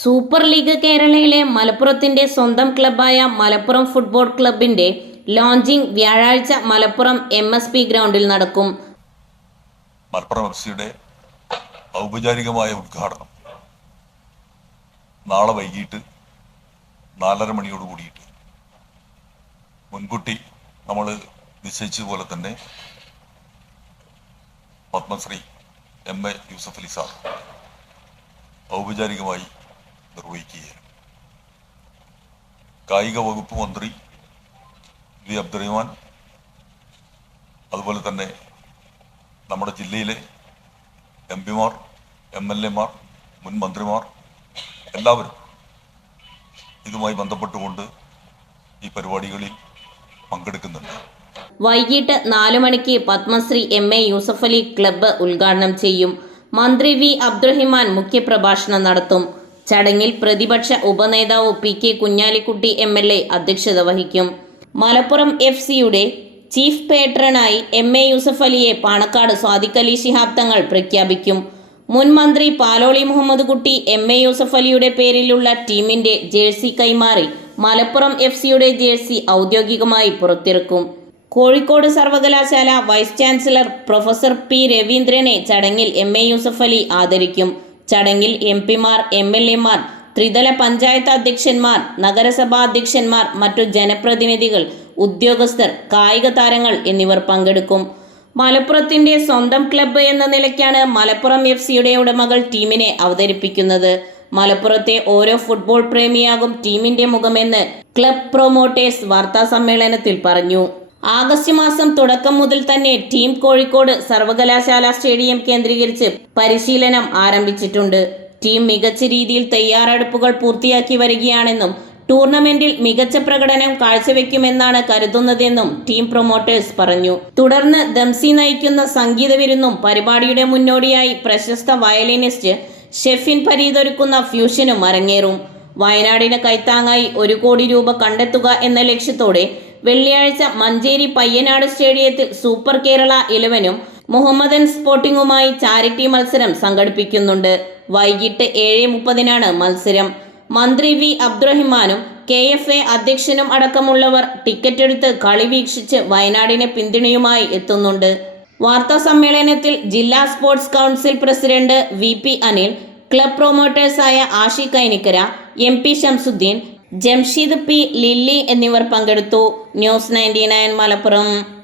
Super league കേരളയിലെ മലപ്പുറത്തിന്റെ സ്വന്തം ക്ലബായ മലപ്പുറം ഫുട്ബോൾ ക്ലബിന്റെ ലോഞ്ചിംഗ് വ്യാഴാഴ്ച മലപ്പുറം എം എസ് പി ഗ്രൗണ്ടിൽ നടക്കും. മലപ്പുറം എഫ് സിയുടെ ഔപചാരികമായ ഉദ്ഘാടനം നാളെ വൈകിട്ട് നാലര മണിയോട് കൂടിയിട്ട്. മുൻകൂട്ടി നമ്മൾ നിശ്ചയിച്ചതുപോലെ തന്നെ Padmashri M A Yusuf Ali sir ഔപചാരികമായി നിർവഹിക്കുകയാണ്. കായിക വകുപ്പ് മന്ത്രി വി. അബ്ദുറഹ്മാൻ അതുപോലെ തന്നെ നമ്മുടെ ജില്ലയിലെ എം പിമാർ എം എൽ എമാർ മുൻ മന്ത്രിമാർ എല്ലാവരും ഇതുമായി ബന്ധപ്പെട്ടുകൊണ്ട് ഈ പരിപാടികളിൽ പങ്കെടുക്കുന്നുണ്ട്. വൈകിട്ട് നാലു മണിക്ക് Padmashri M. A. Yusuff Ali club ഉദ്ഘാടനം ചെയ്യും. മന്ത്രി വി. അബ്ദുറഹിമാൻ മുഖ്യപ്രഭാഷണം നടത്തും. ചടങ്ങിൽ പ്രതിപക്ഷ ഉപനേതാവ് P K Kunhalikutty M L A അധ്യക്ഷത വഹിക്കും. മലപ്പുറം എഫ് സിയുടെ ചീഫ് പേട്രണായി എം എ യൂസഫ് അലിയെ പാണക്കാട് സ്വാദിഖ് അലി ശിഹാബ് തങ്ങൾ പ്രഖ്യാപിക്കും. മുൻ മന്ത്രി പാലോളി മുഹമ്മദ് കുട്ടി എം എ യൂസഫ് അലിയുടെ പേരിലുള്ള ടീമിന്റെ ജേഴ്സി കൈമാറി മലപ്പുറം എഫ് സിയുടെ ജേഴ്സി ഔദ്യോഗികമായി പുറത്തിറക്കും. കോഴിക്കോട് സർവകലാശാല വൈസ് ചാൻസലർ പ്രൊഫസർ പി രവീന്ദ്രനെ ചടങ്ങിൽ എം എ യൂസഫ് അലി ആദരിക്കും. ചടങ്ങിൽ എം പിമാർ എം എൽ എമാർ ത്രിതല പഞ്ചായത്ത് അധ്യക്ഷന്മാർ നഗരസഭാ അധ്യക്ഷന്മാർ മറ്റു ജനപ്രതിനിധികൾ ഉദ്യോഗസ്ഥർ കായിക താരങ്ങൾ എന്നിവർ പങ്കെടുക്കും. മലപ്പുറത്തിന്റെ സ്വന്തം ക്ലബ്ബ് എന്ന നിലയ്ക്കാണ് മലപ്പുറം എഫ് സിയുടെ ഉടമകൾ ടീമിനെ അവതരിപ്പിക്കുന്നത്. മലപ്പുറത്തെ ഓരോ ഫുട്ബോൾ പ്രേമിയാകും ടീമിന്റെ മുഖമെന്ന് ക്ലബ് പ്രൊമോട്ടേഴ്സ് വാർത്താ സമ്മേളനത്തിൽ പറഞ്ഞു. ആഗസ്റ്റ് മാസം തുടക്കം മുതൽ തന്നെ ടീം കോഴിക്കോട് സർവകലാശാല സ്റ്റേഡിയം കേന്ദ്രീകരിച്ച് പരിശീലനം ആരംഭിച്ചിട്ടുണ്ട്. ടീം മികച്ച രീതിയിൽ തയ്യാറെടുപ്പുകൾ പൂർത്തിയാക്കി വരികയാണെന്നും ടൂർണമെന്റിൽ മികച്ച പ്രകടനം കാഴ്ചവെക്കുമെന്നാണ് കരുതുന്നതെന്നും ടീം പ്രൊമോട്ടേഴ്സ് പറഞ്ഞു. തുടർന്ന് ദംസി നയിക്കുന്ന സംഗീത വിരുന്നും പരിപാടിയുടെ മുന്നോടിയായി പ്രശസ്ത വയലിനിസ്റ്റ് ഷെഫിൻ പരീതൊരുക്കുന്ന ഫ്യൂഷനും അരങ്ങേറും. വയനാടിന് കൈത്താങ്ങായി ഒരു കോടി രൂപ കണ്ടെത്തുക എന്ന ലക്ഷ്യത്തോടെ വെള്ളിയാഴ്ച മഞ്ചേരി പയ്യനാട് സ്റ്റേഡിയത്തിൽ സൂപ്പർ കേരള ഇലവനും മുഹമ്മദൻ സ്പോർട്ടിംഗുമായി ചാരിറ്റി മത്സരം സംഘടിപ്പിക്കുന്നുണ്ട്. വൈകിട്ട് ഏഴ് മുപ്പതിനാണ് മത്സരം. മന്ത്രി വി അബ്ദുറഹിമാനും കെ എഫ് എ അധ്യക്ഷനും അടക്കമുള്ളവർ ടിക്കറ്റ് എടുത്ത് കളി വീക്ഷിച്ച് വയനാടിനെ പിന്തുണയുമായി എത്തുന്നുണ്ട്. വാർത്താ സമ്മേളനത്തിൽ ജില്ലാ sports council president V P Anil club പ്രൊമോട്ടേഴ്സായ Ashi Kainikkara M P Shamsuddin Jamsheed P Lilly എന്നിവർ പങ്കെടുത്തു. News ninety Malappuram.